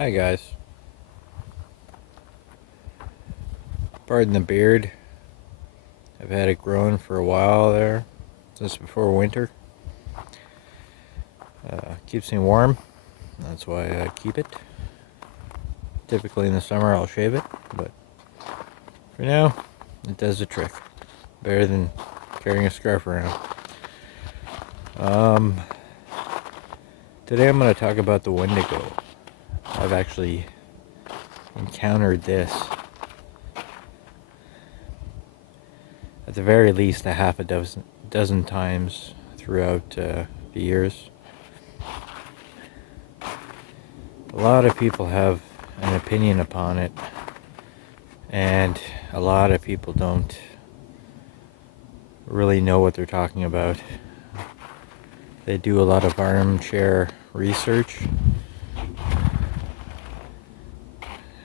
Hi guys. Pardon the beard. I've had it growing for a while there, since before winter. Keeps me warm. That's why I keep it. Typically in the summer I'll shave it, but for now it does the trick. Better than carrying a scarf around. Today I'm going to talk about the Wendigo. I've actually encountered this at the very least a half a dozen times throughout the years. A lot of people have an opinion upon it, and a lot of people don't really know what they're talking about. They do a lot of armchair research,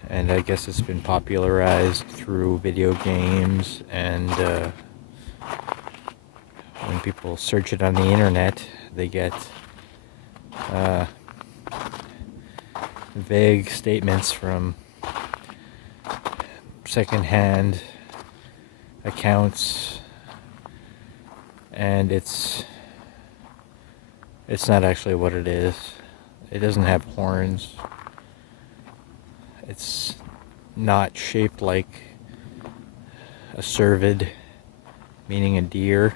and I guess it's been popularized through video games, and when people search it on the internet, they get vague statements from secondhand accounts, and it's not actually what it is. It doesn't have horns. It's not shaped like a cervid, meaning a deer,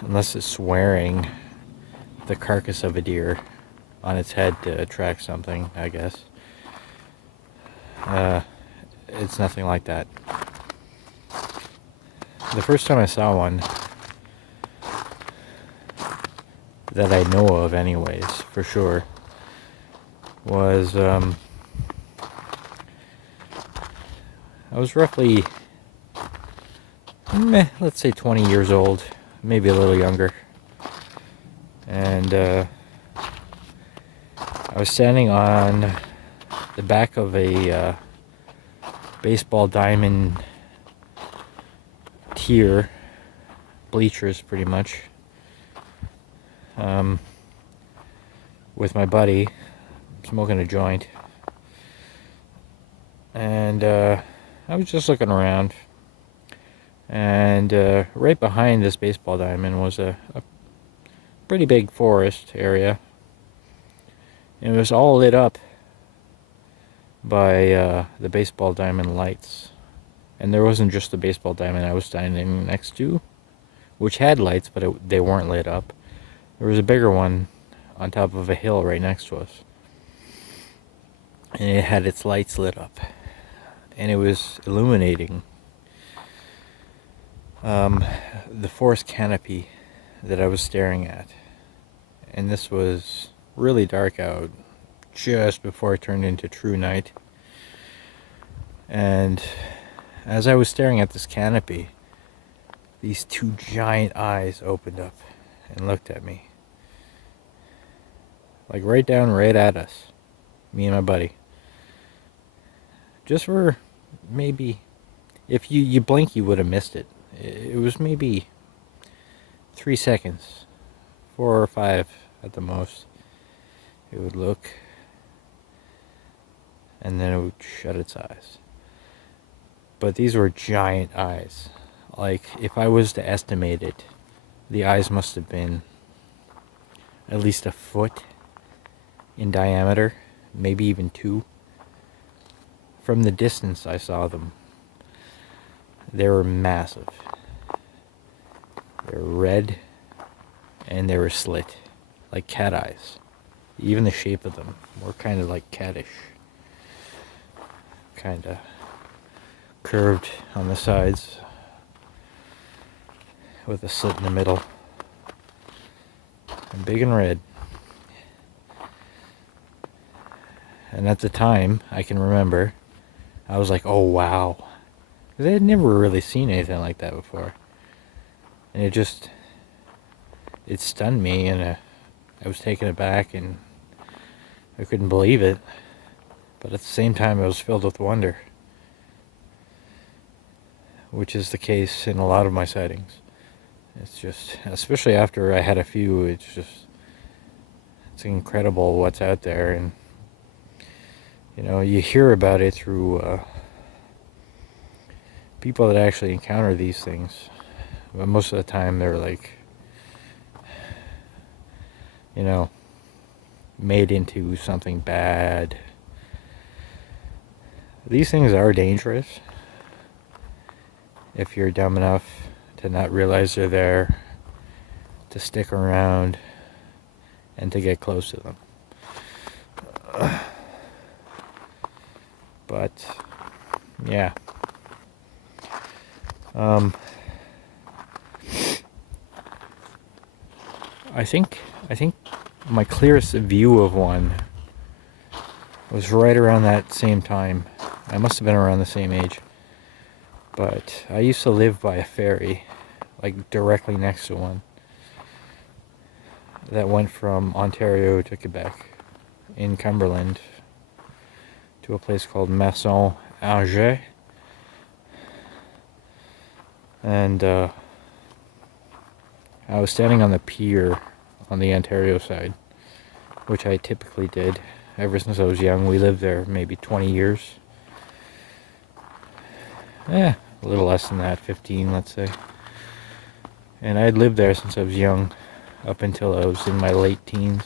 unless it's wearing the carcass of a deer on its head to attract something, I guess. It's nothing like that. The first time I saw one, that I know of anyways, for sure, was, I was roughly, let's say 20 years old, maybe a little younger, and I was standing on the back of a baseball diamond tier, bleachers pretty much, with my buddy, smoking a joint, and I was just looking around, and right behind this baseball diamond was a pretty big forest area, and it was all lit up by the baseball diamond lights. And there wasn't just the baseball diamond I was standing next to, which had lights, but they weren't lit up. There was a bigger one on top of a hill right next to us, and it had its lights lit up, and it was illuminating the forest canopy that I was staring at. And this was really dark out, just before it turned into true night. And as I was staring at this canopy, these two giant eyes opened up and looked at me. Like right down, right at us. Me and my buddy. Just for maybe, if you blink, you would have missed it. It was maybe 3 seconds, 4 or 5 at the most. It would look, and then it would shut its eyes. But these were giant eyes. Like, if I was to estimate it, the eyes must have been at least a foot in diameter, maybe even 2. From the distance I saw them. They were massive. They were red, and they were slit, like cat eyes. Even the shape of them were kind of like cattish. Kind of curved on the sides, with a slit in the middle, and big and red. And at the time, I can remember, I was like, oh wow, because I had never really seen anything like that before, and it stunned me, and I was taken aback, and I couldn't believe it, but at the same time I was filled with wonder, which is the case in a lot of my sightings. It's just, especially after I had a few, it's just, It's incredible what's out there, and you hear about it through people that actually encounter these things. But most of the time they're like, made into something bad. These things are dangerous if you're dumb enough to not realize they're there, to stick around, and to get close to them. But yeah. I think my clearest view of one was right around that same time. I must have been around the same age. But I used to live by a ferry, like directly next to one, that went from Ontario to Quebec, in Cumberland, to a place called Masson Angers. And I was standing on the pier on the Ontario side, which I typically did ever since I was young. We lived there maybe 20 years. A little less than that, 15, let's say. And I'd lived there since I was young, up until I was in my late teens.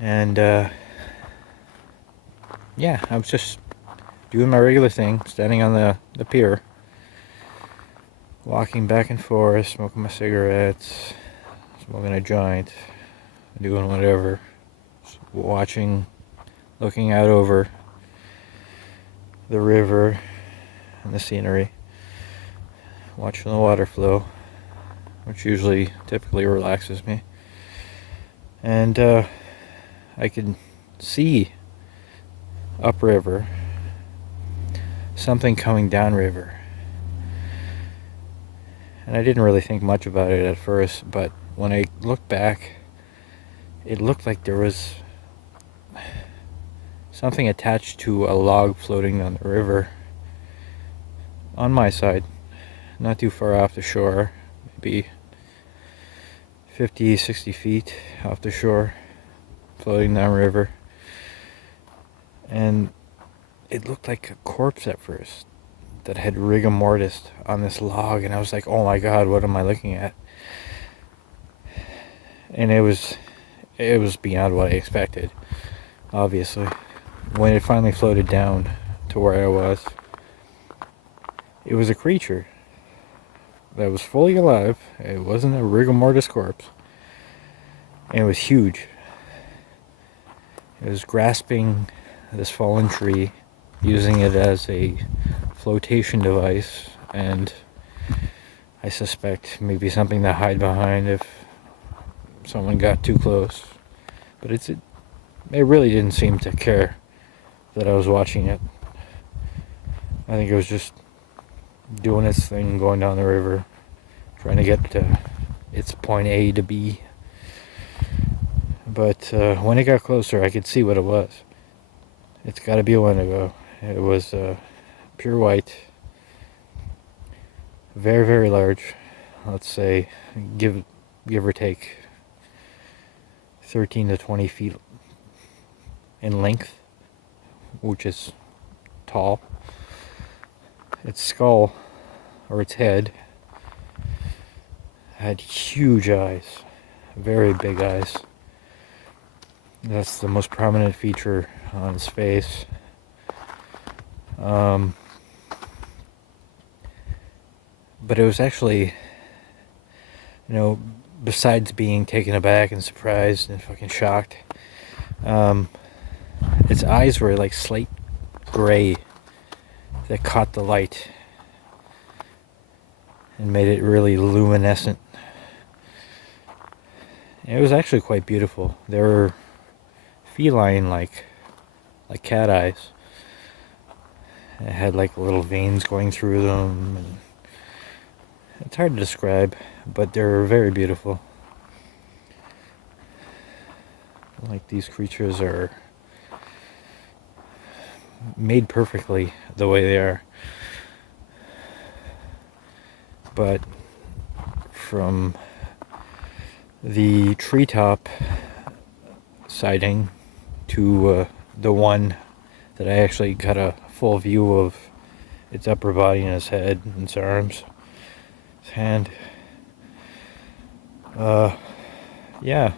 And I was just doing my regular thing, standing on the pier, walking back and forth, smoking my cigarettes, smoking a joint, doing whatever, watching, looking out over the river and the scenery, watching the water flow, which typically relaxes me. And I could see upriver something coming downriver. And I didn't really think much about it at first, but when I looked back, it looked like there was something attached to a log floating on the river on my side, not too far off the shore, maybe 50, 60 feet off the shore, floating downriver. And it looked like a corpse at first that had rigor mortis on this log, and I was like, oh my god, what am I looking at? And it was beyond what I expected, obviously. When it finally floated down to where I was, it was a creature that was fully alive. It wasn't a rigor mortis corpse, and it was huge. It was grasping this fallen tree, using it as a flotation device, and I suspect maybe something to hide behind if someone got too close. But it really didn't seem to care that I was watching it. I think it was just doing its thing, going down the river, trying to get to its point A to B. But when it got closer, I could see what it was. It's got to be a Wendigo. It was pure white, very, very large. Let's say, give or take, 13 to 20 feet in length, which is tall. Its skull, or its head, had huge eyes, very big eyes. That's the most prominent feature on its face. But it was actually, besides being taken aback and surprised and fucking shocked, its eyes were like slate gray that caught the light and made it really luminescent. It was actually quite beautiful. They were feline, like cat eyes. It had like little veins going through them, and it's hard to describe, but they're very beautiful. Like, these creatures are made perfectly the way they are. But from the treetop sighting to the one that I actually got a full view of its upper body and its head and its arms, its hand. Yeah.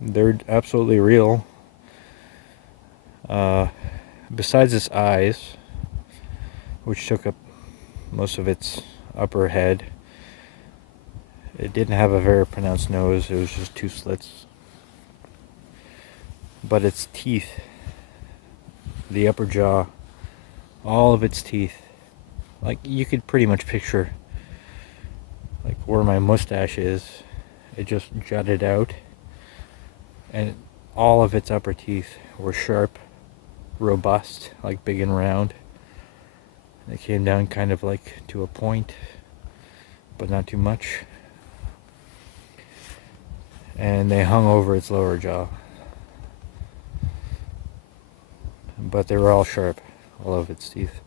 They're absolutely real. Besides its eyes, which took up most of its upper head, it didn't have a very pronounced nose. It was just two slits. But its teeth, the upper jaw, all of its teeth, like you could pretty much picture like where my mustache is. It just jutted out, and all of its upper teeth were sharp, robust, like big and round. They came down kind of like to a point, but not too much. And they hung over its lower jaw. But they were all sharp, all of its teeth.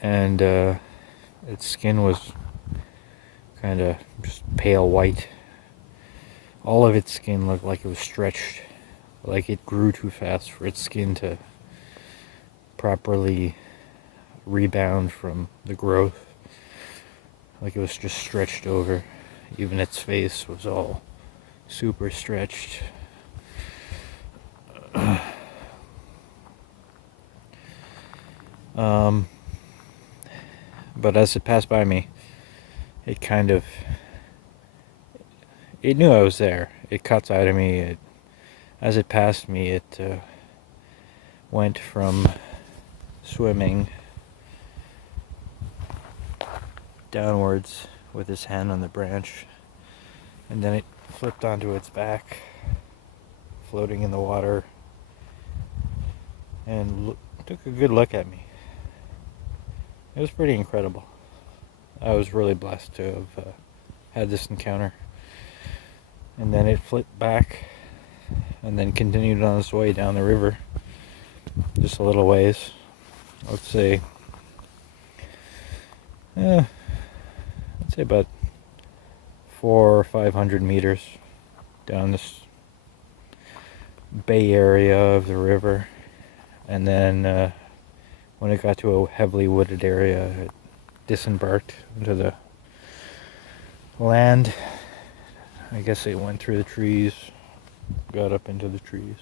And its skin was kind of just pale white. All of its skin looked like it was stretched, like it grew too fast for its skin to properly rebound from the growth. Like it was just stretched over. Even its face was all super stretched. But as it passed by me, it knew I was there. It caught sight of me. As it passed me, it went from swimming downwards with its hand on the branch, and then it flipped onto its back, floating in the water, and took a good look at me. It was pretty incredible. I was really blessed to have had this encounter. And then it flipped back and then continued on its way down the river, just a little ways. Let's say about 400 or 500 meters down this bay area of the river. And then when it got to a heavily wooded area, it disembarked into the land. I guess it went through the trees, got up into the trees.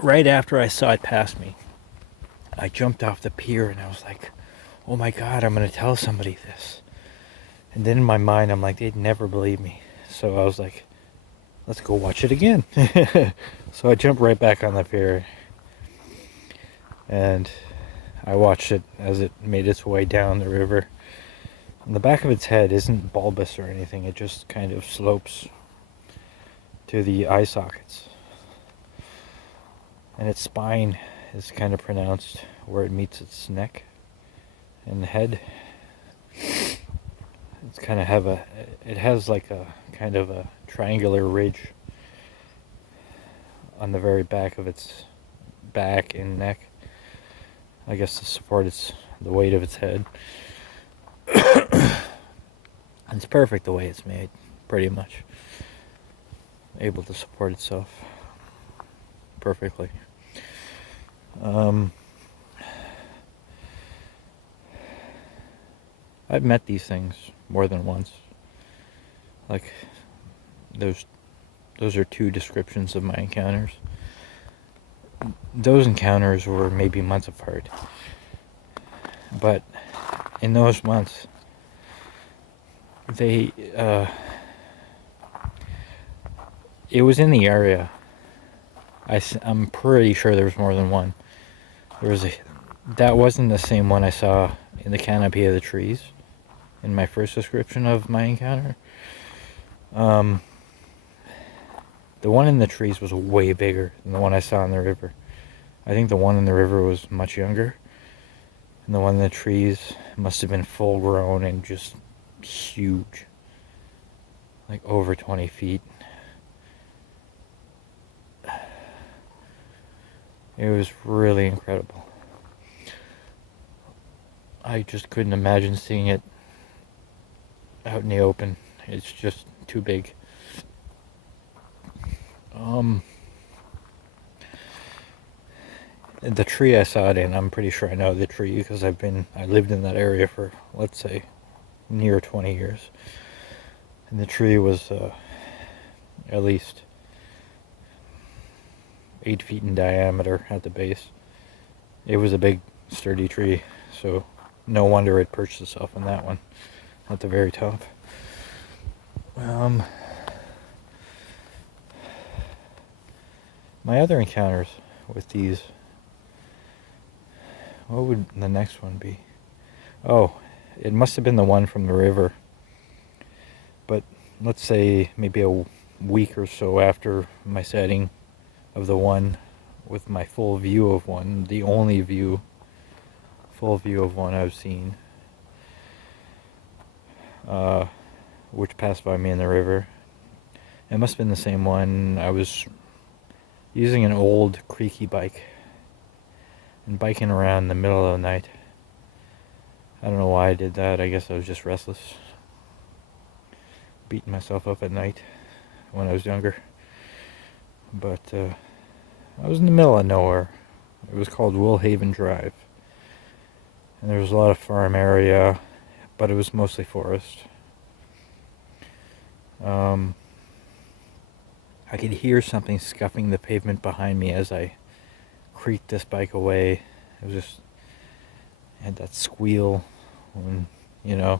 Right after I saw it pass me, I jumped off the pier and I was like, oh my God, I'm going to tell somebody this. And then in my mind, I'm like, they'd never believe me. So I was like, let's go watch it again. So I jumped right back on the pier and I watched it as it made its way down the river. And the back of its head isn't bulbous or anything. It just kind of slopes to the eye sockets. And its spine is kind of pronounced where it meets its neck and the head. It's kind of it has like a kind of a triangular ridge on the very back of its back and neck. I guess to support the weight of its head. It's perfect the way it's made, pretty much. Able to support itself perfectly. I've met these things more than once. Like, those are two descriptions of my encounters. Those encounters were maybe months apart. But in those months, it was in the area. I'm pretty sure there was more than one. That wasn't the same one I saw in the canopy of the trees in my first description of my encounter. The one in the trees was way bigger than the one I saw in the river. I think the one in the river was much younger. And the one in the trees must have been full grown and just huge. Like over 20 feet. It was really incredible. I just couldn't imagine seeing it out in the open. It's just too big. The tree I saw it in, I'm pretty sure I know the tree because I lived in that area for, let's say, near 20 years. And the tree was at least 8 feet in diameter at the base. It was a big, sturdy tree, so no wonder it perched itself on that one at the very top. My other encounters with these, what would the next one be? Oh, it must have been the one from the river. But let's say maybe a week or so after my sighting of the one with my full view of one, the only full view of one I've seen, which passed by me in the river. It must have been the same one. I was using an old creaky bike and biking around in the middle of the night. I don't know why I did that. I guess I was just restless. Beating myself up at night when I was younger. But I was in the middle of nowhere. It was called Woolhaven Drive. And there was a lot of farm area, but it was mostly forest. I could hear something scuffing the pavement behind me as I creaked this bike away. It was just, it had that squeal when, the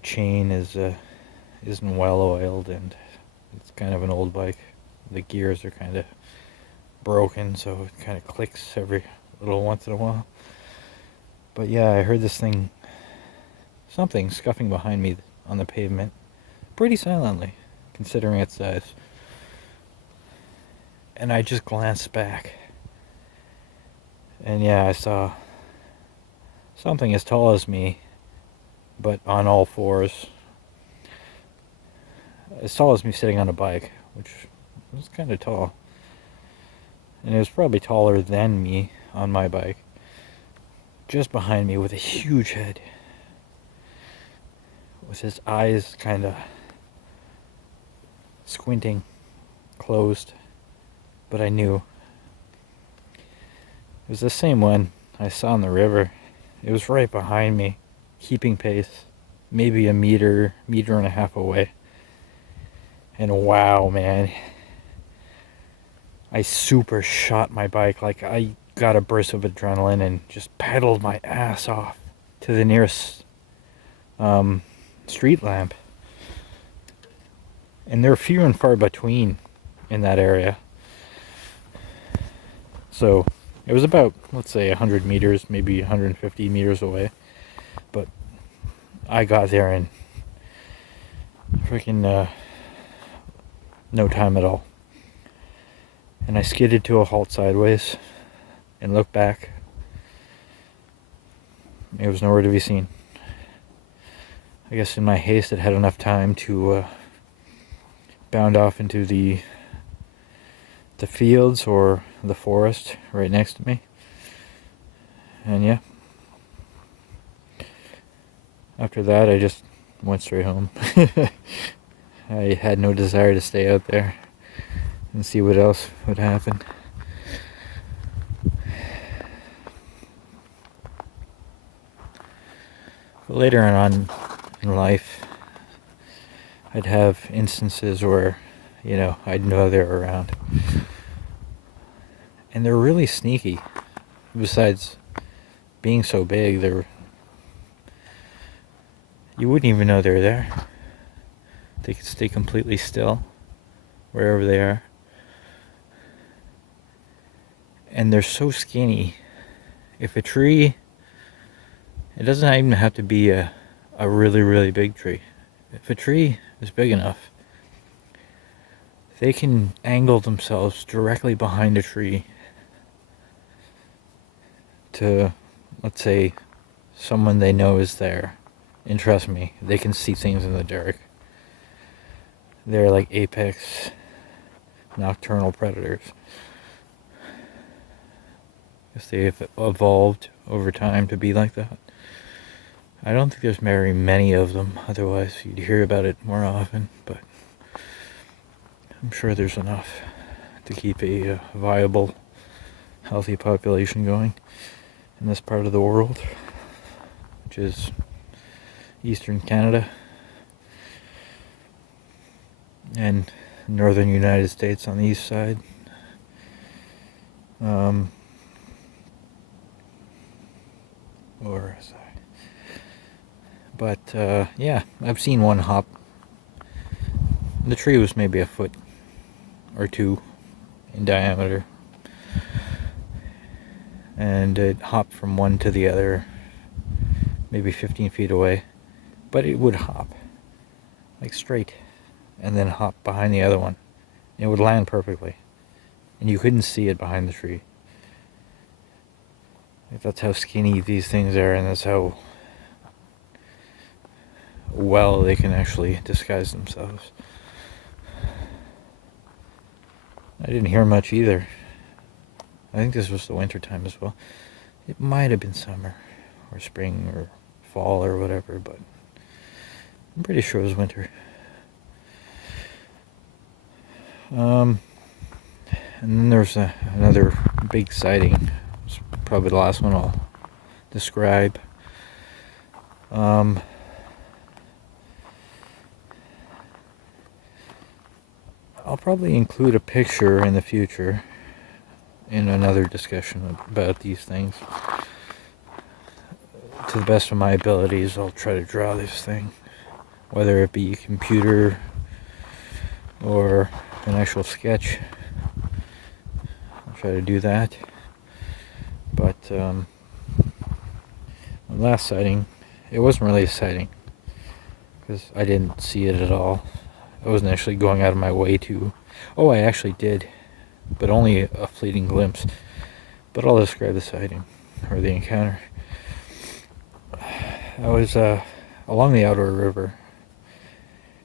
chain isn't well oiled and it's kind of an old bike. The gears are kind of broken, so it kind of clicks every little once in a while. But yeah, I heard this thing, something scuffing behind me on the pavement, pretty silently, considering its size. And I just glanced back. And yeah, I saw something as tall as me, but on all fours. As tall as me sitting on a bike, which was kind of tall. And it was probably taller than me on my bike. Just behind me with a huge head. With his eyes kind of squinting, closed. But I knew. It was the same one I saw in the river. It was right behind me, keeping pace, maybe a meter and a half away. And wow, man. I super shot my bike. Like, I got a burst of adrenaline and just pedaled my ass off to the nearest street lamp. And they're few and far between in that area. So it was about, let's say, 100 meters, maybe 150 meters away. But I got there in freaking no time at all. And I skidded to a halt sideways and looked back. It was nowhere to be seen. I guess in my haste it had enough time to bound off into the fields or the forest right next to me. And yeah. After that I just went straight home. I had no desire to stay out there and see what else would happen. But later on in life, I'd have instances where, I'd know they're around. And they're really sneaky. Besides being so big, you wouldn't even know they're there. They could stay completely still wherever they are. And they're so skinny. If a tree, it doesn't even have to be a really, really big tree. If a tree is big enough, they can angle themselves directly behind a tree to, let's say, someone they know is there. And trust me, they can see things in the dark. They're like apex nocturnal predators. If they have evolved over time to be like that. I don't think there's very many of them, otherwise you'd hear about it more often, but I'm sure there's enough to keep a viable, healthy population going in this part of the world, which is eastern Canada and northern United States on the east side. Yeah, I've seen one hop. The tree was maybe a foot or two in diameter, and it hopped from one to the other, maybe 15 feet away, but it would hop like straight and then hop behind the other one. It would land perfectly, and you couldn't see it behind the tree. Like, that's how skinny these things are, and that's how well they can actually disguise themselves. I didn't hear much either. I think this was the winter time as well. It might have been summer or spring or fall or whatever, but I'm pretty sure it was winter. And then there's another big sighting. It's probably the last one I'll describe. I'll probably include a picture in the future in another discussion about these things. To the best of my abilities, I'll try to draw this thing, whether it be a computer or an actual sketch. I'll try to do that. But the last sighting, it wasn't really a sighting because I didn't see it at all. I wasn't actually going out of my way to. Oh, I actually did, but only a fleeting glimpse. But I'll describe the sighting or the encounter. I was along the Outer River,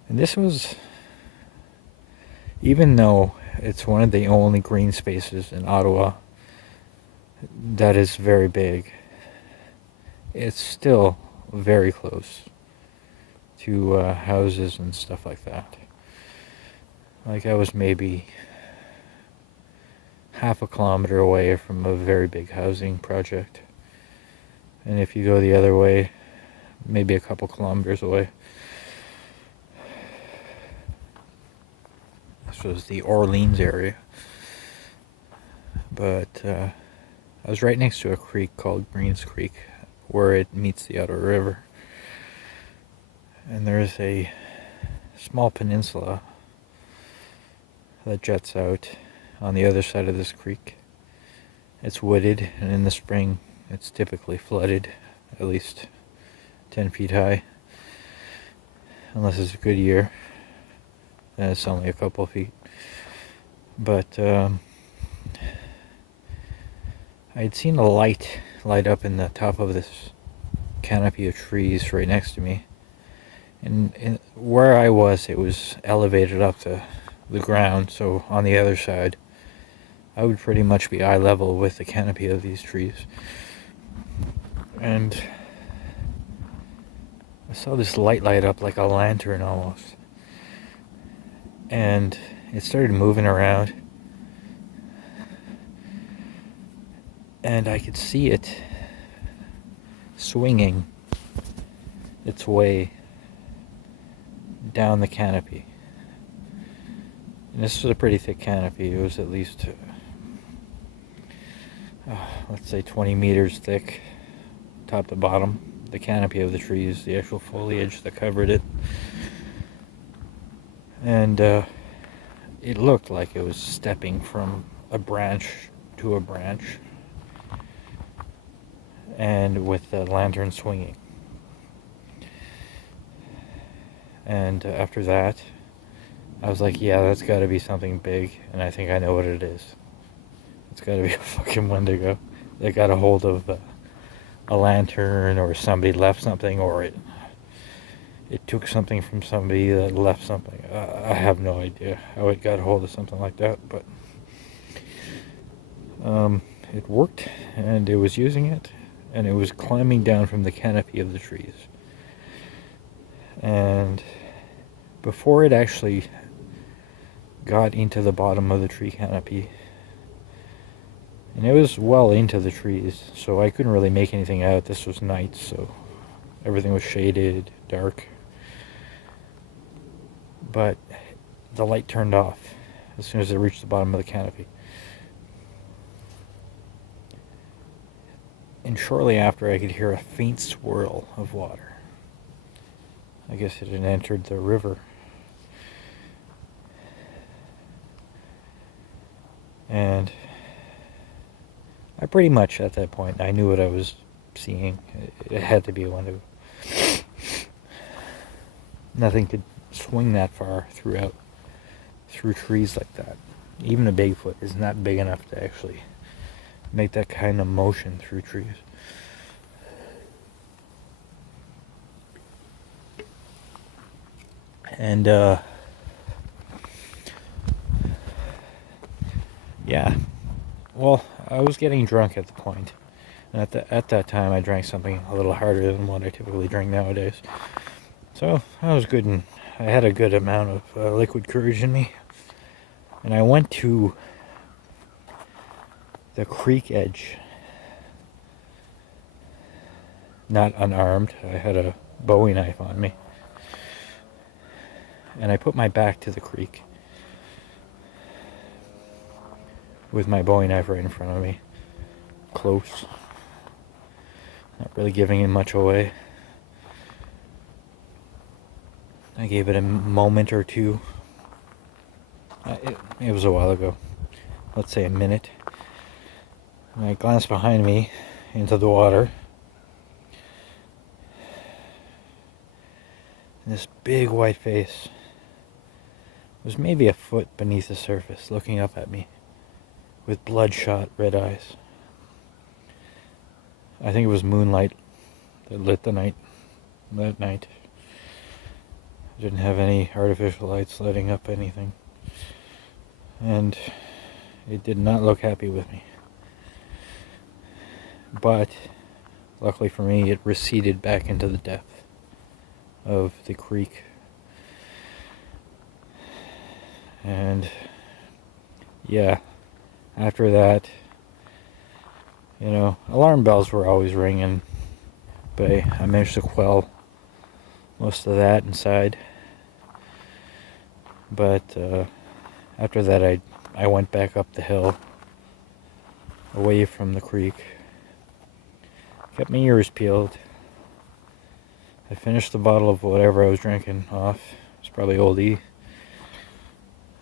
and this was, even though it's one of the only green spaces in Ottawa that is very big, it's still very close to houses and stuff like that. Like, I was maybe half a kilometer away from a very big housing project, and if you go the other way, maybe a couple kilometers away. This was the Orleans area, but I was right next to a creek called Greens Creek, where it meets the Outer River, and there's a small peninsula that jets out on the other side of this creek. It's wooded, and in the spring it's typically flooded, at least 10 feet high, unless it's a good year, then it's only a couple of feet. But I'd seen a light up in the top of this canopy of trees right next to me, and where I was, it was elevated up to the ground, so on the other side I would pretty much be eye level with the canopy of these trees. And I saw this light up like a lantern almost, and it started moving around, and I could see it swinging its way down the canopy. And this was a pretty thick canopy. It was at least, let's say 20 meters thick, top to bottom. The canopy of the trees, the actual foliage that covered it. And it looked like it was stepping from a branch to a branch, and with the lantern swinging. And after that, I was like, yeah, that's got to be something big, and I think I know what it is. It's got to be a fucking Wendigo. They got a hold of a lantern, or somebody left something, or it took something from somebody that left something. I have no idea how it got a hold of something like that, but it worked, and it was using it, and it was climbing down from the canopy of the trees. And before it actually got into the bottom of the tree canopy, and it was well into the trees, so I couldn't really make anything out. This was night, so everything was shaded, dark. But the light turned off as soon as it reached the bottom of the canopy. And shortly after, I could hear a faint swirl of water. I guess it had entered the river. And I pretty much, at that point, I knew what I was seeing. It had to be a Wendigo. Nothing could swing that far through trees like that. Even a Bigfoot is not big enough to actually make that kind of motion through trees. And yeah, well, I was getting drunk at the point. And at that time, I drank something a little harder than what I typically drink nowadays. So I was good, and I had a good amount of liquid courage in me. And I went to the creek edge, not unarmed. I had a Bowie knife on me. And I put my back to the creek with my Bowie knife right in front of me, close, not really giving it much away. I gave it a moment or two. It was a while ago, let's say a minute. And I glanced behind me into the water. And this big white face was maybe a foot beneath the surface, looking up at me with bloodshot red eyes. I think it was moonlight that lit that night. I didn't have any artificial lights lighting up anything. And it did not look happy with me. But luckily for me, it receded back into the depth of the creek. And yeah, after that, alarm bells were always ringing, but I managed to quell most of that inside. But after that, I went back up the hill, away from the creek, kept my ears peeled. I finished the bottle of whatever I was drinking off. It was probably Old E.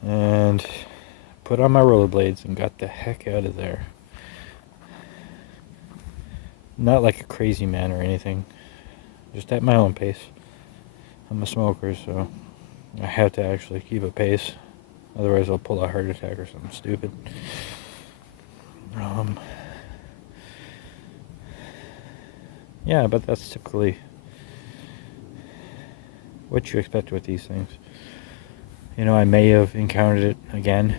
And put on my rollerblades and got the heck out of there. Not like a crazy man or anything, just at my own pace. I'm a smoker, so I have to actually keep a pace, otherwise I'll pull a heart attack or something stupid. Yeah, but that's typically what you expect with these things. I may have encountered it again,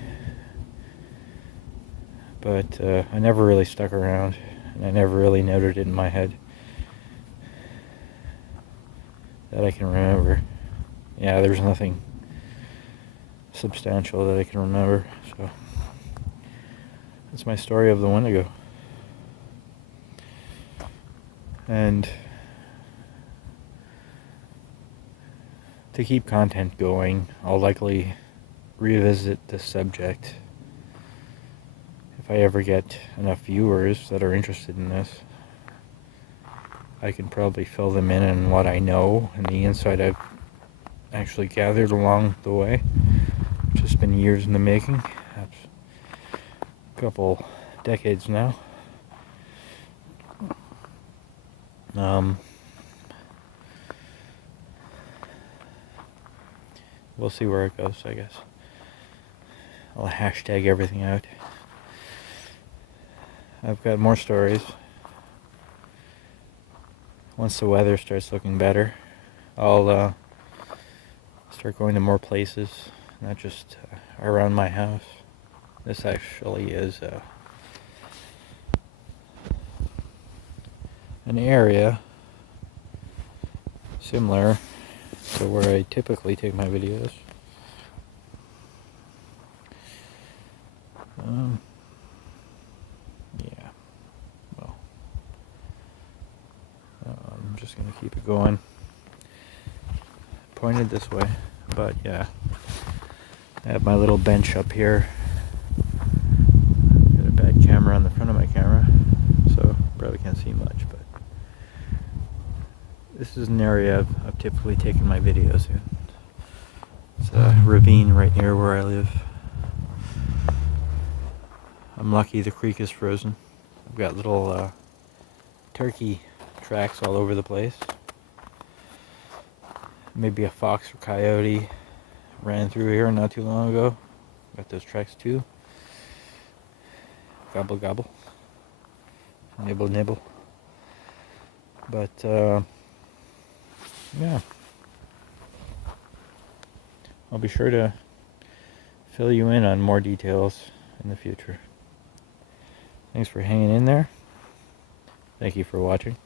but I never really stuck around, and I never really noted it in my head that I can remember. Yeah, there's nothing substantial that I can remember, so that's my story of the Wendigo. And to keep content going, I'll likely revisit this subject if I ever get enough viewers that are interested in this. I can probably fill them in on what I know and the insight I've actually gathered along the way, which has been years in the making, perhaps a couple decades now. We'll see where it goes, I guess. I'll hashtag everything out. I've got more stories. Once the weather starts looking better, I'll start going to more places, not just around my house. This actually is an area similar to where I typically take my videos. Yeah, well, I'm just gonna keep it going. Pointed this way, but yeah, I have my little bench up here. Got a bad camera on the front of my camera, so probably can't see much, but this is an area I've typically taken my videos in. It's a ravine right near where I live. I'm lucky the creek is frozen. I've got little turkey tracks all over the place. Maybe a fox or coyote ran through here not too long ago. Got those tracks too. Gobble gobble. Nibble nibble. But yeah, I'll be sure to fill you in on more details in the future. Thanks for hanging in there. Thank you for watching.